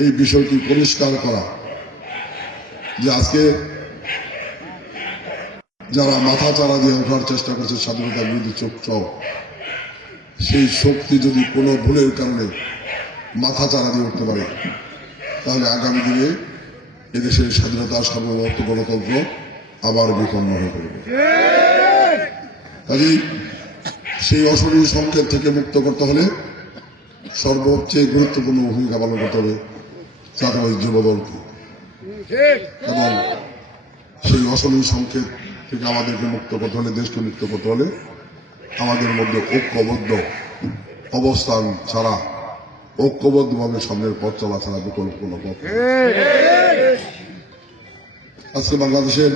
এই বিষয়টি পরিষ্কার করা যে আজকে যারা মাথা চারা দিয়ে ওঠার চেষ্টা করছে স্বাধীনতার বিরুদ্ধে চোখ সেই শক্তি যদি কোনো ভুলের কারণে মাথা চারা দিয়ে উঠতে পারে তাহলে আগামী দিনে এদেশের স্বাধীনতা সার্বভৌমত্ব গণতন্ত্র আবার বিপন্ন হয়ে পড়বে। কাজেই সেই অশরীর সংকেত থেকে মুক্ত করতে হলে সর্বোচ্চ গুরুত্বপূর্ণ ভূমিকা পালন করতে হবে জাতীয় যুবদলকে, এবং সেই অশরীর সংকেত থেকে আমাদেরকে মুক্ত করতে হলে, দেশকে মুক্ত করতে হলে আমাদের মধ্যে ঐক্যবদ্ধ অবস্থান ছাড়া, ঐক্যবদ্ধভাবে সামনের পথ চলা ছাড়া বিকল্প কোনো পথ। আজকে বাংলাদেশের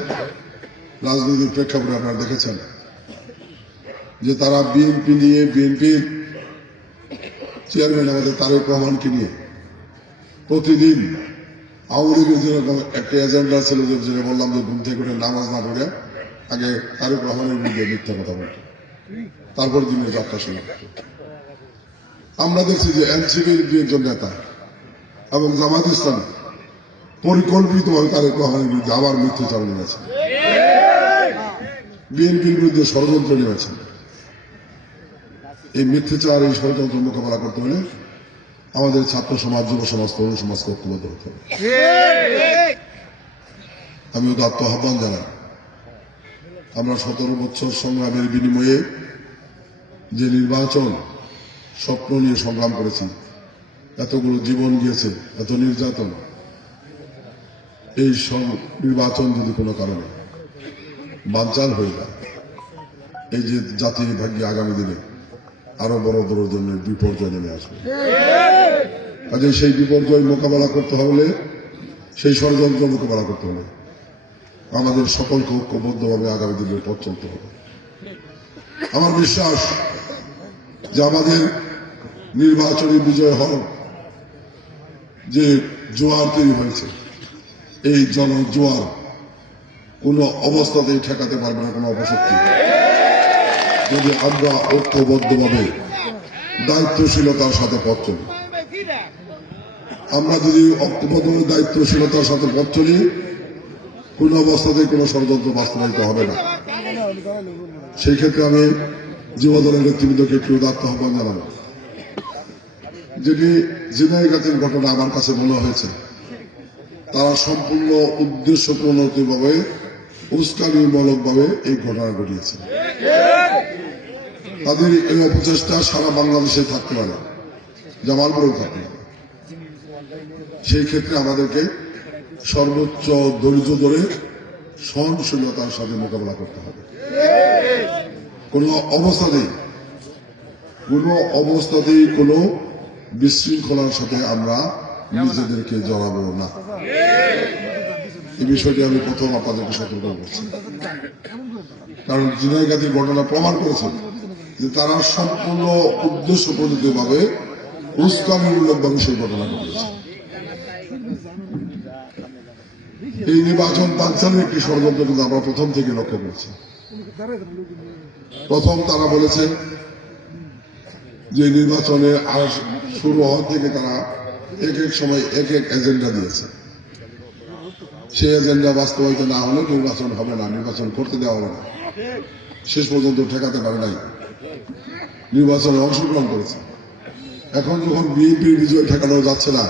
রাজনৈতিক প্রেক্ষাপটে আপনারা দেখেছেন যে তারা বিএনপির চেয়ারম্যান আমাদের তারেক রহমানকে নিয়ে প্রতিদিন আওয়ামী লীগের যেরকম একটা এজেন্ডা ছিল, যে বললাম যে ঘুম থেকে নামাজ না পড়ে আগে তারেক রহমানের বিরুদ্ধে মিথ্যা কথা বলতো, তারপর দিনের যাত্রা শুরু করত। আমরা দেখছি যে এনসিপির একজন নেতা এবং জামায়াত ইসলাম পরিকল্পিতভাবে তারেক রহমানের বিরুদ্ধে আবার মিথ্যাচার নেমেছে, বিএনপির বিরুদ্ধে ষড়যন্ত্র নেমেছে। এই মিথ্যাচার, এই ষড়যন্ত্র মোকাবেলা করতে হলে আমাদের ছাত্র সমাজ, যুব সমাজ, তরুণ সমাজকে ঐক্যবদ্ধ হতে হবে। আমি উদাত্ত আহ্বান জানাই, আমরা 17 বছর সংগ্রামের বিনিময়ে যে নির্বাচন স্বপ্ন নিয়ে সংগ্রাম করেছি, এতগুলো জীবন গিয়েছে, এত নির্যাতন, এই সব নির্বাচন যদি কোনো কারণে বানচাল হয়ে যায়, এই যে জাতির ভাগ্যে আগামী দিনে আরো বড় বড় ধরনের বিপর্যয় নেমে আসবে। কাজে সেই বিপর্যয় মোকাবেলা করতে হলে, সেই ষড়যন্ত্র মোকাবেলা করতে হলে আমাদের সকলকে ঐক্যবদ্ধভাবে আগামী দিনের পথ চলতে হবে। আমার বিশ্বাস যে আমাদের নির্বাচনী বিজয় হওয়ার যে জোয়ার তৈরি হয়েছে, এই জনজোয়ার কোনো অবস্থাতেই ঠেকাতে পারবে না কোনো অপশক্তি, যদি আমরা ঐক্যবদ্ধভাবে দায়িত্বশীলতার সাথে পথ চলি। আমরা যদি ঐক্যবদ্ধ দায়িত্বশীলতার সাথে পথ চলি, কোন অবস্থাতেই কোনো ষড়যন্ত্র বাস্তবায়িত হবে না। সেই ক্ষেত্রে আমি যুবদলের নেতৃবৃন্দকে একটু উদাত্ত আহ্বান জানাবো, যেটি জিনাইগাতির ঘটনা আমার কাছে মনে হয়েছে তারা সম্পূর্ণ উদ্দেশ্য প্রণোদিতভাবে, উস্কানিমূলকভাবে এই ঘটনা ঘটিয়েছে। তাদের এই অপচেষ্টা সারা বাংলাদেশে থাকতে পারে, জামালপুরেও থাকতে পারে। সেই ক্ষেত্রে আমাদেরকে সর্বোচ্চ ধৈর্য ধরে সহনশীলতার সাথে মোকাবেলা করতে হবে। কোনো অবস্থাতেই কোনো বিশৃঙ্খলার সাথে আমরা নিজেদেরকে জড়াবো না। এই বিষয়টি আমি প্রথম আপনাদেরকে সতর্ক করছি, কারণ জিনাইগাতির ঘটনা প্রমাণ করেছে যে তারা সম্পূর্ণ উদ্দেশ্য প্রণোদিতভাবে, উস্কানিমূলকভাবে সেই ঘটনা ঘটিয়েছে। এই নির্বাচন বানচালের একটি ষড়যন্ত্র কিন্তু আমরা প্রথম থেকে লক্ষ্য করেছি। প্রথম তারা বলেছে যে নির্বাচনে শুরু হওয়ার থেকে তারা এক এক সময় এক এক এজেন্ডা দিয়েছে। সেই এজেন্ডা বাস্তবায়িত না হলে নির্বাচন হবে না, নির্বাচন করতে দেওয়া হবে না। শেষ পর্যন্ত ঠেকাতে পারে নাই, নির্বাচনে অংশগ্রহণ করেছে। এখন যখন বিএনপির বিজয় ঠেকানো যাচ্ছে না,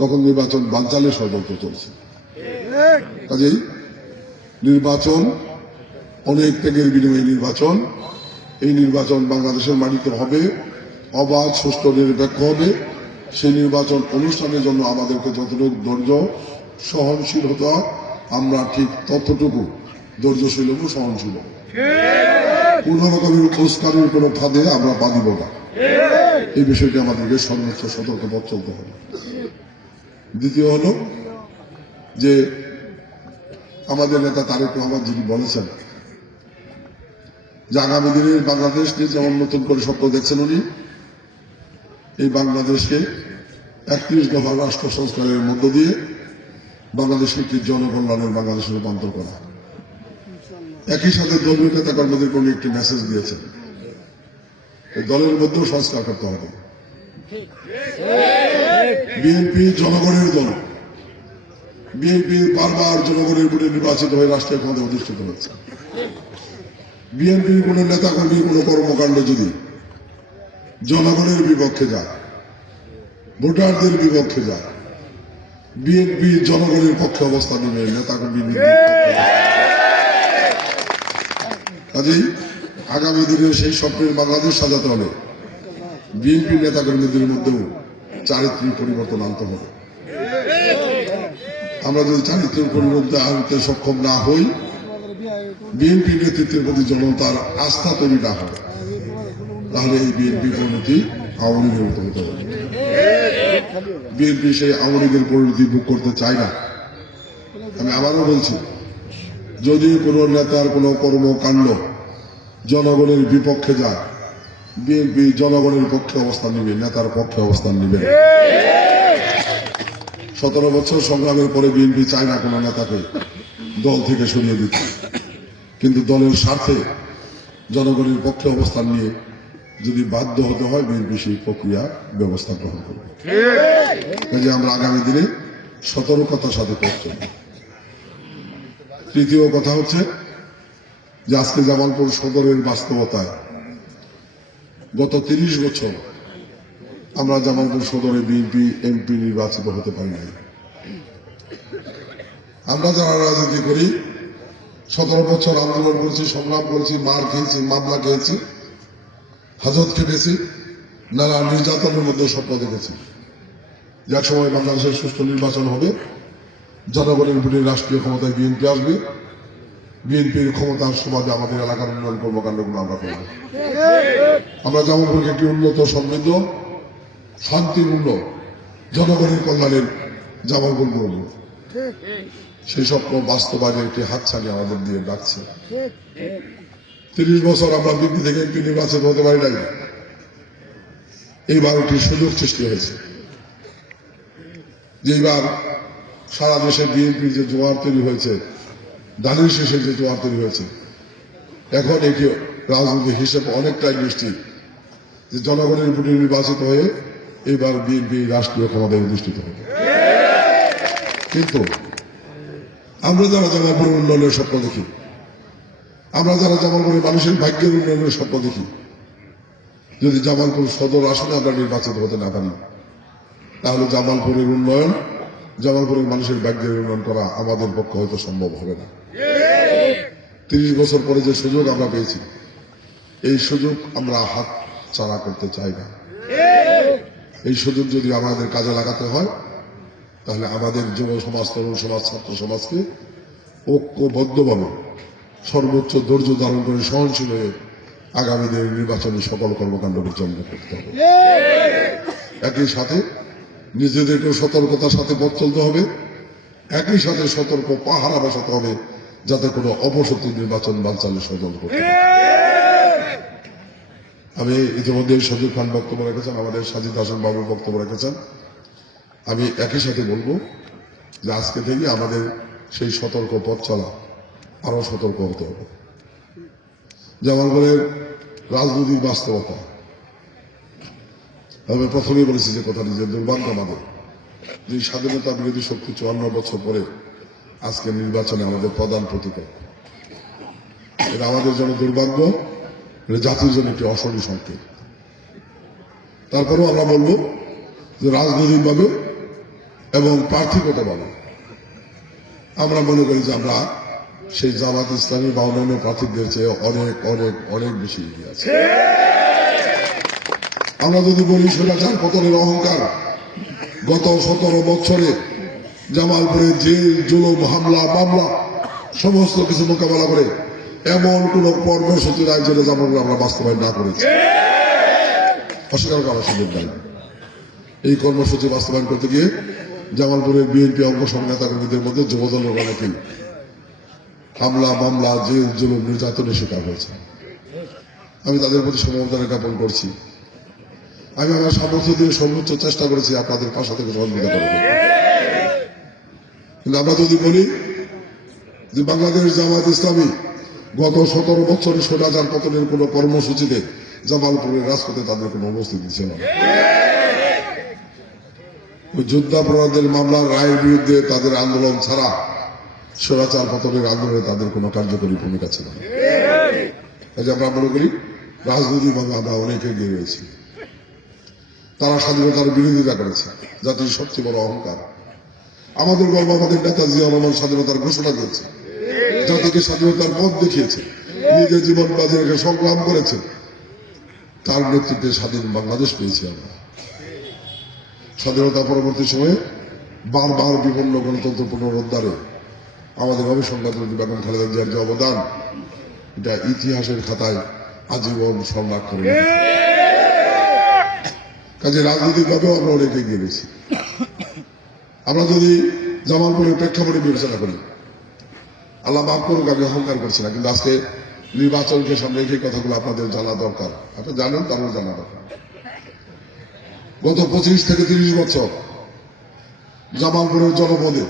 তখন নির্বাচন বানচালের ষড়যন্ত্র চলছে। কাজেই নির্বাচন অনেক ত্যাগের বিনিময়ে নির্বাচন, এই নির্বাচন বাংলাদেশের মাটিতে হবে, অবাধ, সুষ্ঠু, নিরপেক্ষ হবে। সেই নির্বাচন অনুষ্ঠানের জন্য আমাদেরকে যতটুকু ধৈর্য সহনশীল হতে হয়, আমরা ঠিক ততটুকু ধৈর্যশীল হবো, সহনশীল হবো। কোন রকমের উস্কানির কোনো ফাঁদে আমরা পা দিব না, এই বিষয়টি আমাদেরকে সর্বোচ্চ সতর্ক পথ চলতে হবে। দ্বিতীয় হলো যে আমাদের নেতা তারেক রহমান যিনি বলেছেন যে আগামী দিনের বাংলাদেশকে যেমন নতুন করে স্বপ্ন দেখছেন উনি, এই বাংলাদেশকে 31 দফা রাষ্ট্র সংস্কারের মধ্য দিয়ে বাংলাদেশকে একটি জনকল্যাণের বাংলাদেশে রূপান্তর করা। একই সাথে দলীয় নেতা কর্মীদের কোনো একটি মেসেজ দিয়েছেন, দলের মধ্যেও সংস্কার করতে হবে। বিএনপি জনগণের দল। বিএনপি বারবার জনগণের ভোটে নির্বাচিত হয়ে রাষ্ট্রীয় ক্ষমতায় অধিষ্ঠিত হয়েছে। বিএনপির কোন নেতা কর্মীর কোন কর্মকাণ্ড যদি জনগণের বিপক্ষে যায়, ভোটারদের বিপক্ষে যায়, বিএনপি জনগণের পক্ষে অবস্থান নেবে, নেতা কর্মী। কাজেই আগামী দিনে সেই স্বপ্নের বাংলাদেশ সাজাতে হলে বিএনপি নেতা কর্মীদের মধ্যেও চারিত্রিক পরিবর্তন আনতে হবে। আমরা যদি চারিত্রিক পরিবর্তন আনতে সক্ষম না হই, বিএনপি নেতৃত্বের প্রতি জনতার আস্থা তৈরি না হবে, তাহলে এই বিএনপি পরিণতি আওয়ামী লীগের মতো হতে হবে। বিএনপি সেই আওয়ামী লীগের পরিণতি ভোগ করতে চায় না। আমি আবারও বলছি, যদি কোনো নেতার কোনো কর্মকাণ্ড জনগণের বিপক্ষে যায়, বিএনপি জনগণের পক্ষে অবস্থান নেবে, নেতার পক্ষে অবস্থান নেবে। 17 বছর সংগ্রামের পরে বিএনপি চায় না কোনো নেতাকে দল থেকে সরিয়ে দিতে, কিন্তু দলের স্বার্থে জনগণের পক্ষে অবস্থান নিয়ে যদি বাধ্য হতে হয়, বিএনপি সেই প্রক্রিয়া ব্যবস্থা গ্রহণ করবে। কাজে আমরা আগামী দিনে সতর্কতার সাথে পথ চলব। তৃতীয় কথা হচ্ছে যে আজকে জামালপুর সদরের বাস্তবতায় গত 30 বছর আমরা জামালপুর সদরে বিএনপি এমপি নির্বাচিত হতে পারি নাই। আমরা যারা রাজনীতি করি 17 বছর আন্দোলন করেছি, সংগ্রাম করেছি, মার খেয়েছি, মামলা খেয়েছি, হাজত খেটেছি, নানা নির্যাতনের মধ্যে স্বপ্ন দেখেছি যে এক সময় বাংলাদেশের সুষ্ঠু নির্বাচন হবে, জনগণের ভোটে রাষ্ট্রীয় ক্ষমতায় বিএনপি আসবে, বিএনপির ক্ষমতার সুবাদে আমাদের এলাকার উন্নয়ন কর্মকাণ্ডগুলো আমরা করব। আমরা জামালপুরকে একটি উন্নত, সমৃদ্ধ, শান্তিপূর্ণ, জনগণের কল্যাণের জামালপুর করব। সেই স্বপ্ন বাস্তবায়নের একটি হাতছানি আমাদের দিয়ে ডাকছে। 30 বছর আমরা বিএনপি থেকে এমপি নির্বাচিত হতে পারি নাই। এইবার একটি সুযোগ সৃষ্টি হয়েছে, যেবার সারা দেশে বিএনপির যে জোয়ার তৈরি হয়েছে, দানের শেষে যে জোয়ার তৈরি হয়েছে, এখন এটি রাজনৈতিক হিসেবে অনেকটাই নিশ্চিত যে জনগণের ভোটে নির্বাচিত হয়ে এবার বিএনপি রাষ্ট্রীয় ক্ষমতায় অধিষ্ঠিত হবে। কিন্তু আমরা যারা জামালপুরের উন্নয়নের স্বপ্ন দেখি, আমরা যারা জামালপুরের মানুষের ভাগ্যের উন্নয়নের স্বপ্ন দেখি, যদি জামালপুর সদর আসনে আমরা নির্বাচিত হতে না পারি, তাহলে জামালপুরের উন্নয়ন, জামালপুরের মানুষের ভাগ্যের উন্নয়ন করা আমাদের পক্ষে হয়তো সম্ভব হবে না। 30 বছর পরে যে সুযোগ আমরা পেয়েছি, এই সুযোগ আমরা হাত ছাড়া করতে চাই না। এই সুযোগ যদি আমাদের কাজে লাগাতে হয়, তাহলে আমাদের যুব সমাজ, তরুণ সমাজ, ছাত্র সমাজকে ঐক্যবদ্ধভাবে সর্বোচ্চ ধৈর্য ধারণ করে সহনশীল হয়ে আগামী দিনের নির্বাচনী সকল কর্মকাণ্ড পরিচালনা করতে হবে। একই সাথে নিজেদেরকেও সতর্কতার সাথে পথ চলতে হবে, একই সাথে সতর্ক পাহারা বসাতে হবে, যাতে কোনো অপশক্তি নির্বাচন বানচালে সচল করতে পারে। আমি ইতিমধ্যে সজীব খান বক্তব্য রেখেছেন, আমাদের সাজিদ হাসান বাবু বক্তব্য রেখেছেন। আমি একই সাথে বলবো যে আজকে থেকে আমাদের সেই সতর্ক পথ চলা আরো সতর্ক হতে হবে। জামালপুরের রাজনৈতিক বাস্তবতা, আমি প্রথমেই বলেছি যে কথাটি, যে দুর্ভাগ্য আমাদের যে স্বাধীনতা বিরোধী শক্তি 54 বছর পরে আজকে নির্বাচনে আমাদের প্রধান প্রতিপক্ষ। এটা আমাদের জন্য দুর্ভাগ্য, এটা জাতির জন্য একটি অশনি সংকেত। তারপরেও আমরা বলবো যে রাজনৈতিকভাবে এবং প্রার্থীগতভাবে আমরা মনে করি যে আমরা সেই জামাত ইসলামী বা অন্যান্য প্রার্থীদের চেয়ে অনেক অনেক অনেক বেশি এগিয়ে আছে। আমরা যদি বলি স্বৈরাচার পতনের অহংকার, গত 17 বছরে জামালপুরে জেল, জুলুম, হামলা, মামলা সমস্ত কিছু মোকাবেলা করে এমন কোন কর্মসূচি নাই যেটা জামালপুরে আমরা বাস্তবায়ন না করেছি, অস্বীকার করার সুযোগ নাই। এই কর্মসূচি বাস্তবায়ন করতে গিয়ে জামালপুরের বিএনপি অঙ্গ নেতাকর্মীদের মধ্যে যুবদলের অনেকেই হামলা, মামলা, জেল, জুলুম, নির্যাতনের শিকার হয়েছে। আমি তাদের প্রতি সমবেদনা জ্ঞাপন করছি। আমি আমার সামর্থ্য দিয়ে সর্বোচ্চ চেষ্টা করেছি আপনাদের পাশে থেকে সহযোগিতা করব। কিন্তু আমরা যদি বলি যে বাংলাদেশ জামাত ইসলামী গত 17 বছরে স্বৈরাচার পতনের কোন কর্মসূচিতে জামালপুরের রাজপথে তাদের কোন উপস্থিতি ছিল না। ওই যুদ্ধাপরাধের মামলার রায়ের বিরুদ্ধে তাদের আন্দোলন ছাড়া স্বৈরাচার পতনের আন্দোলনে তাদের কোনো কার্যকরী ভূমিকা ছিল না। কাজে আমরা মনে করি রাজনৈতিকভাবে আমরা অনেক এগিয়ে রয়েছি। তারা স্বাধীনতার বিরোধিতা করেছে, জাতির সবচেয়ে বড় অহংকার। আমাদের গর্ব, আমাদের নেতা জিয়া রহমান স্বাধীনতার ঘোষণা দিয়েছে, জাতিকে স্বাধীনতার পথ দেখিয়েছে, নিজের জীবন বাজি রেখে সংগ্রাম করেছে। তার নেতৃত্বে স্বাধীন বাংলাদেশ পেয়েছি আমরা। স্বাধীনতা পরবর্তী সময়ে বারবার বিভিন্ন গণতন্ত্র পুনরুদ্ধারে আমাদের গবেষণা বেগম খালেদা জিয়ার যে অবদান, এটা ইতিহাসের খাতায় আজীবন সংরক্ষণ করে। কাজে রাজনৈতিকভাবেও আমরা অনেক এগিয়ে গেছি। আমরা যদি জামালপুরের প্রেক্ষাপটে বিবেচনা করি, আল্লাহ মাফ করুক, আমি অহংকার করছি না, কিন্তু আজকে নির্বাচনকে সামনে রেখে কথাগুলো আপনাদের জানা দরকার। আপনি জানেন, তারও জানা দরকার। গত 25 থেকে 30 বছর জামালপুরের জনপদে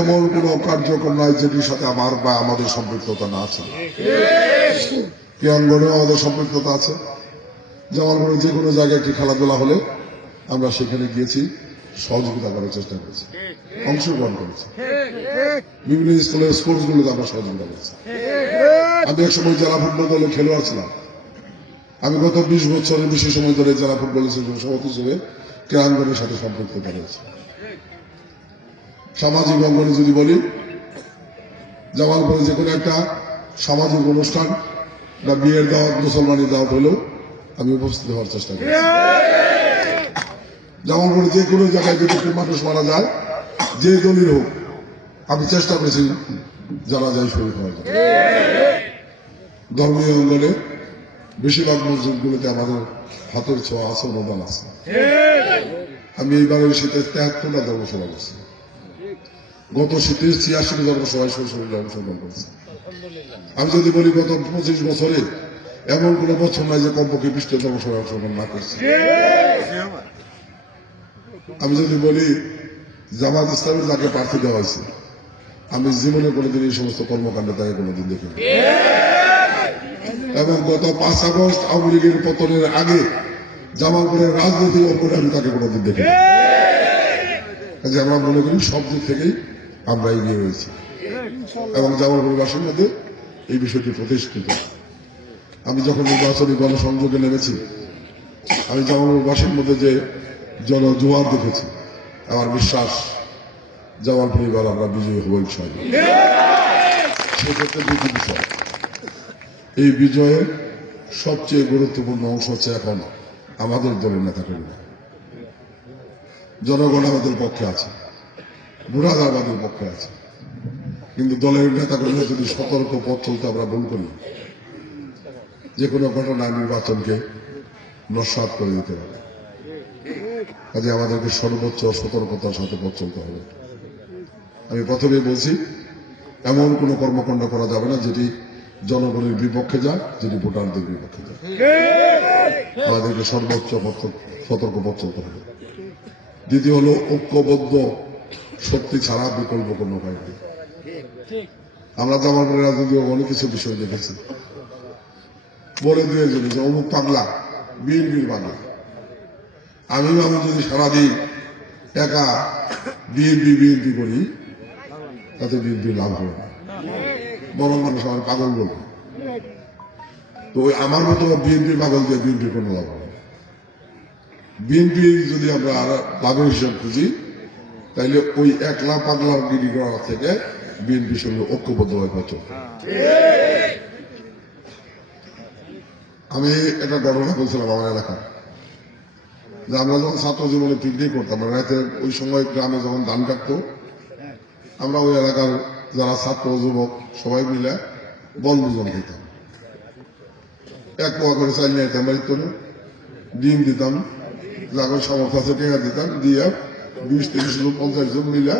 এমন কোন কার্যক্রম নাই যেটির সাথে আমার বা আমাদের সম্পৃক্ততা না আছে। ক্রীড়াঙ্গনেও আমাদের সম্পৃক্ততা আছে। জামালপুরের যে কোনো জায়গায় একটি খেলাধুলা হলে আমরা সেখানে গিয়েছি, সহযোগিতা করার চেষ্টা করেছি, অংশগ্রহণ করেছি। বিভিন্ন স্কুলের স্পোর্টসগুলোতে আমরা সহযোগিতা করেছি। আমি এক সময় জেলা ফুটবল দলের খেলোয়াড় ছিলাম। আমি গত 20 বছরের বেশি সময় ধরে জেলা ফুটবল সভাপতি হিসেবে ক্রীড়াঙ্গনের সাথে সম্পৃক্ততা রয়েছে। সামাজিক অঙ্গনে যদি বলি, জামালপুরে যে কোনো একটা সামাজিক অনুষ্ঠান বা বিয়ের দাওয়াত, মুসলমানের দাওয়াত হলেও আমি উপস্থিত হওয়ার চেষ্টা করি। জামালপুরে যে কোনো জায়গায় যদি মানুষ মারা যায়, যে দলীয় হোক, আমি চেষ্টা করেছি জানা যায় শরীর হওয়ার জন্য। ধর্মীয় অঙ্গনে বেশিরভাগ মসজিদগুলোতে আমাদের হাতের ছোঁয়া আছে, অনুদান আছে। আমি এইবারের শীতে 73টা ধর্মসভা করছি। গত শীতে 86 ধর্মসভায় সরাসরি অংশগ্রহণ করেছি। আমি যদি বলি গত 25 বছরে এমন কোন বছর নাই যে কমপক্ষে 20টা ধর্মসভায় অংশগ্রহণ না করছি। আমি যদি বলি জামাত ইসলামে যাকে প্রার্থী দেওয়া হয়েছে, আমি জীবনে কোনোদিন এই সমস্ত কর্মকাণ্ডে তাকে কোনোদিন দেখিনি। এবং গত 5 আগস্ট আওয়ামী লীগের পতনের আগে জামালপুরের রাজনৈতিক অঙ্গনে আমি তাকে কোনোদিন দেখিনি। কাজে আমরা মনে করি সব দিক থেকেই আমরা এগিয়ে রয়েছি এবং জামালপুরবাসীর মধ্যে এই বিষয়টি প্রতিষ্ঠিত। আমি যখন নির্বাচনী গণসংযোগে নেমেছি, আমি জামালপুরবাসীর মধ্যে যে জনজোয়ার দেখেছি, আমার বিশ্বাস জামালপুর এবার আমরা বিজয়ী হব ইনশাআল্লাহ। সেক্ষেত্রে দুটি বিষয়, এই বিজয়ের সবচেয়ে গুরুত্বপূর্ণ অংশ হচ্ছে এখন আমাদের দলের নেতাকর্মীরা। জনগণ আমাদের পক্ষে আছে, ভোটার আমাদের পক্ষে আছে, কিন্তু দলের নেতাকর্মীরা যদি সতর্ক পথ চলতে আমরা ভুল করি, যে কোনো ঘটনা নির্বাচনকে নস্যাৎ করে দিতে পারে। কাজে আমাদেরকে সর্বোচ্চ সতর্কতার সাথে পথ চলতে হবে। আমি প্রথমে বলছি, এমন কোন কর্মকাণ্ড করা যাবে না যেটি জনগণের বিপক্ষে যায়, যেটি ভোটারদের বিপক্ষে যায়। আমাদেরকে সর্বোচ্চ সতর্ক পথ চলতে হবে। দ্বিতীয় হলো, ঐক্যবদ্ধ শক্তি ছাড়া বিকল্প কোনো উপায় নেই। আমরা জামালপুরের রাজনীতি অনেক কিছু বিষয় দেখেছি, বলে দিয়ে যে অমুক পাগলা, বিএনপির পাগলা। আমি যদি সারাদিন একা বিএনপি করি, তাতে বিএনপি লাভ হবে না, বরং মানুষ আমার পাগল বলবে। তো আমার মতো বিএনপি পাগল দিয়ে বিএনপির কোনো লাভ হবে না। বিএনপি যদি আমরা লাভের হিসাব খুঁজি, তাইলে ওই একলা পাগলার গিরি করা থেকে বিএনপির সঙ্গে ঐক্যবদ্ধভাবে চলবে। আমি একটা ঘটনা বলছিলাম আমার এলাকায়, যে আমরা যখন ছাত্র জীবনে পিকনিক করতাম, রাতে ওই সময় গ্রামে যখন ধান কাটতো, আমরা ওই এলাকার যারা ছাত্র যুবক সবাই মিলে বনভোজন খেতাম। এক পোয়া করে চাল নিয়ে যেতাম, বাড়ির করে ডিম দিতাম, যাদের সামর্থ্য আছে টেকা দিতাম, দিয়ে 20-30 জন 50 জন মিলে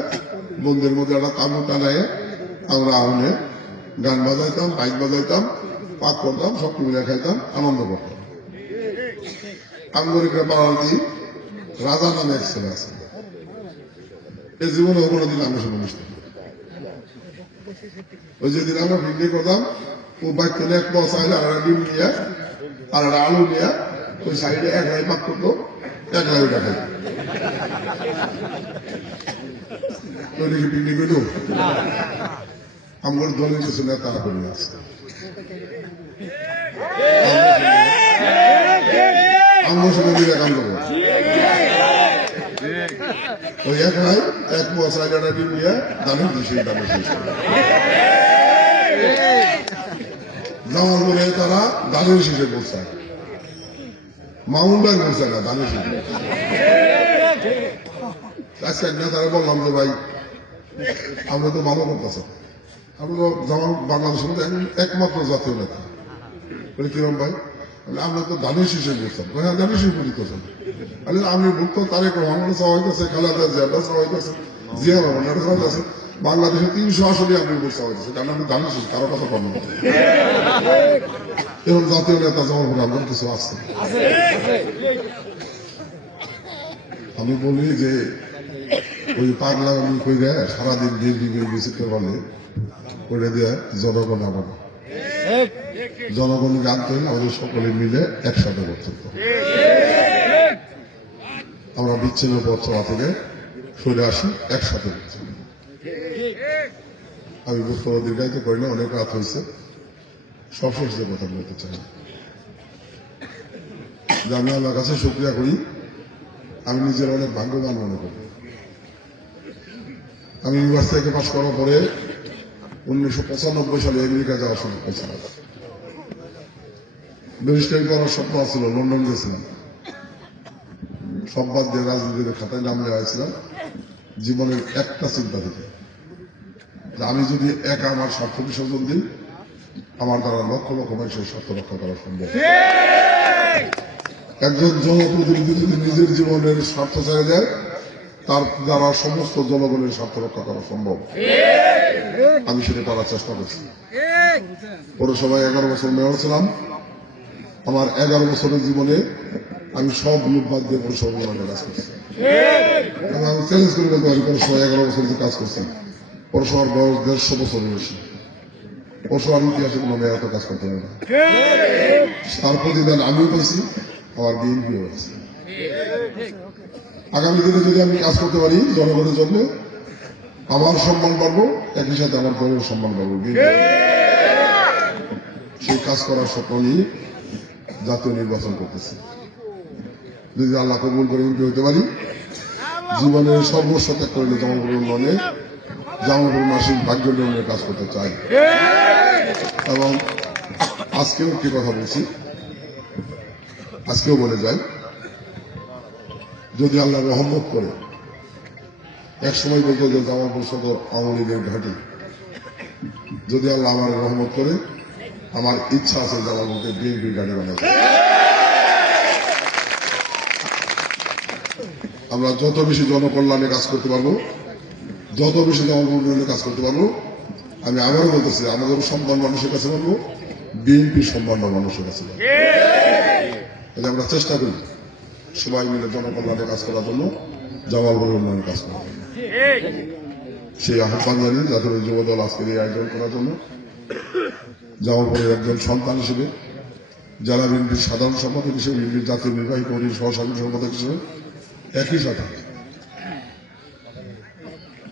বন্ধের মধ্যে একটা তাঁবু টানায় আমরা আগুনে গান বাজাইতাম, বাইক বাজাইতাম, পাক করতাম, সব মিলে খাইতাম, আনন্দ করতাম। আঙ্গুরিকা পাড়াটি রাজা নামে এক ছেলে আছে, এই জীবনে কোনোদিন আমার সঙ্গে মিশতে। ওই যেদিন আমরা পিকনিক করতাম, ও বাইক থেকে এক পাওয়া চাইলে আর একটা ডিম নিয়ে আর একটা আলু নিয়ে ওই সাইডে এক রায় পাক করতো, এক রায় ওটা খাইতো। কি পিকনিক হইল আমার দলের কিছু নেতা করে আছে আমার সঙ্গে মিলে কাম করবো ওই এক নাই এক মশাই ডাটা নিয়ে দানের দিছি দানের দিছি জামাল বলে তারা দানের শীষে বলছে মামুন ভাই বলছে না দানের শীষে আজকে নেতারা বললাম যে ভাই আমরা তো ভালো করতেছি আমরা তো জামাল বাংলাদেশের মধ্যে একমাত্র জাতীয় নেতা বলে কিরম ভাই আমরা তো দানের শীষে বলতাম দানের শীষ বলি করছেন আমি ভুক্ত তারেক রহমান চাওয়া হইতেছে খালেদা জিয়াটা চাওয়া হইতেছে জিয়া রহমানের চাওয়া হইতেছে বাংলাদেশে 300 আসলে আমি বলতে হইতেছে কারণ আমি দানের শীষ কারো কথা কম না এবং জাতীয় নেতা যাওয়ার পরে আমার কিছু আছে আমি বলি যে ওই পাগলা আমি কই দেয় সারাদিন বিচিত্র বলে করে দেয় জনগণ আমার জনগণকে আনতে হলে আমাদের সকলে মিলে একসাথে করতে হবে আমরা বিচ্ছিন্ন পথ চলা থেকে সরে আসি একসাথে করতে হবে আমি বক্তব্য দীর্ঘায়িত করি না অনেক রাত হয়েছে সব শেষে কথা বলতে চাই যে আমি আমার কাছে শুক্রিয়া করি আমি নিজের অনেক ভাগ্যবান মনে করি আমি ইউনিভার্সিটি থেকে পাশ করার পরে 1995 সালে আমেরিকা যাওয়ার সুযোগ পেয়েছিলাম ব্যারিস্টারি করার স্বপ্ন ছিল লন্ডন গেছিলাম সব বাদ দিয়ে রাজনীতির খাতায় নাম নেওয়া হয়েছিলাম জীবনের একটা চিন্তা থেকে আমি যদি একা আমার স্বার্থ বিসর্জন দিই আমার দ্বারা লক্ষ লক্ষ মানুষের স্বার্থ রক্ষা করা সম্ভব একজন জনপ্রতিনিধি যদি নিজের জীবনের স্বার্থ ছেড়ে যায় তার দ্বারা সমস্ত জনগণের স্বার্থ রক্ষা করা সম্ভব আমি সেটা করার চেষ্টা করছি পৌরসভায় 11 বছর মেয়র ছিলাম আমার 11 বছরের জীবনে আমি সব লোক বাদ দিয়ে পৌরসভা উন্নয়নের কাজ করছি আমি চ্যালেঞ্জ করে বলতে পারি পৌরসভায় 11 বছর যে কাজ করছি পৌরসভার বয়স 150 বছরের বেশি পৌরসভার ইতিহাসে কোনো মেয়র তো কাজ করতে হবে না তার প্রতিদান আমিও পেয়েছি আমার বিএনপিও আছে আগামী দিনে যদি আমি কাজ করতে পারি জনগণের জন্য আমার সম্মান পাবো একই সাথে আমার দলের সম্মান পাবো সেই কাজ করার স্বপ্ন নিয়ে জাতীয় নির্বাচন করতেছি যদি আল্লাহ কবুল করে এমপি হতে পারি জীবনের সর্বস্ব ত্যাগ করলে জামালপুর উন্নয়নে জামালপুর মাসিক ভাগ্য উন্নয়নের কাজ করতে চাই এবং আজকেও একটি কথা বলছি আজকেও বলে যাই যদি আল্লাহ রহমত করে এক সময় বলতো যে জামালপুর সদর আওয়ামী লীগের ঘাঁটি যদি আল্লাহ আমার রহমত করে আমার ইচ্ছা আছে জামালপুরকে বিএনপির ঘাঁটি বানাতে আমরা যত বেশি জনকল্যাণে কাজ করতে পারবো যত বেশি জামালপুর উন্নয়নে কাজ করতে পারবো আমি আবারও বলতেছি আমাদের সম্মান মানুষের কাছে পাবো বিএনপির সম্মানটা মানুষের কাছে পাবো আমরা চেষ্টা করি সবাই মিলে জনকল্যাণে কাজ করার জন্য জামালপুর উন্নয়নে কাজ করার জন্য সেই আহ্বান জানিয়ে জাতীয় যুব দল আজকের এই আয়োজন করার জন্য জামালপুরের একজন সন্তান হিসেবে জেলা বিএনপির সাধারণ সম্পাদক হিসেবে বিএনপির জাতীয় নির্বাহী কমিটির সহসাধারণ সম্পাদক হিসেবে একই সাথে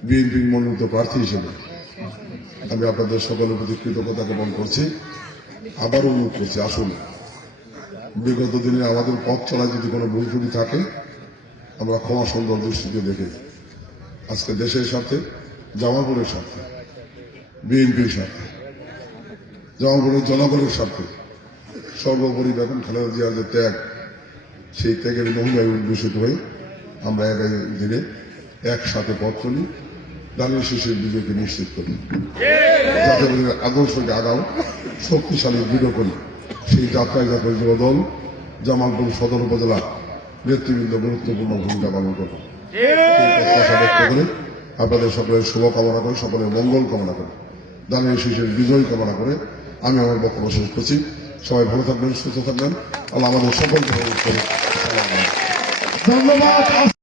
বিএনপির মনোনীত প্রার্থী হিসেবে আমি আপনাদের সকলের প্রতি কৃতজ্ঞতা জ্ঞাপন করছি আবারও অনুরোধ করছি আসুন বিগত দিনে আমাদের পথ চলায় যদি কোনো ভুল ত্রুটি থাকে আমরা ক্ষমা সুন্দর দৃষ্টিতে দেখে আজকে দেশের সাথে জামালপুরের সাথে বিএনপির সাথে জামালপুরের জনগণের সাথে সর্বোপরি বেগম খালেদা জিয়ার যে ত্যাগ সেই ত্যাগের মহিমায় উদ্ভূষিত হয়ে আমরা এক দিনে একসাথে পথ চলি দানের শীষের বিজয়কে নিশ্চিত করি যাতে আদর্শকে আগাও শক্তিশালী দৃঢ় করি সেই যাত্রায় জাতীয় যুব দল জামালপুর সদর উপজেলা নেতৃবৃন্দ গুরুত্বপূর্ণ ভূমিকা পালন করবে প্রত্যাশা ব্যক্ত করে আপনাদের সকলের শুভ কামনা করে সকলের মঙ্গল কামনা করে দানের শীষের বিজয় কামনা করে আমি আমার বক্তব্য শেষ করছি সবাই ভালো থাকবেন সুস্থ থাকবেন আল্লাহ আমাদের সকলকে ধন্যবাদ।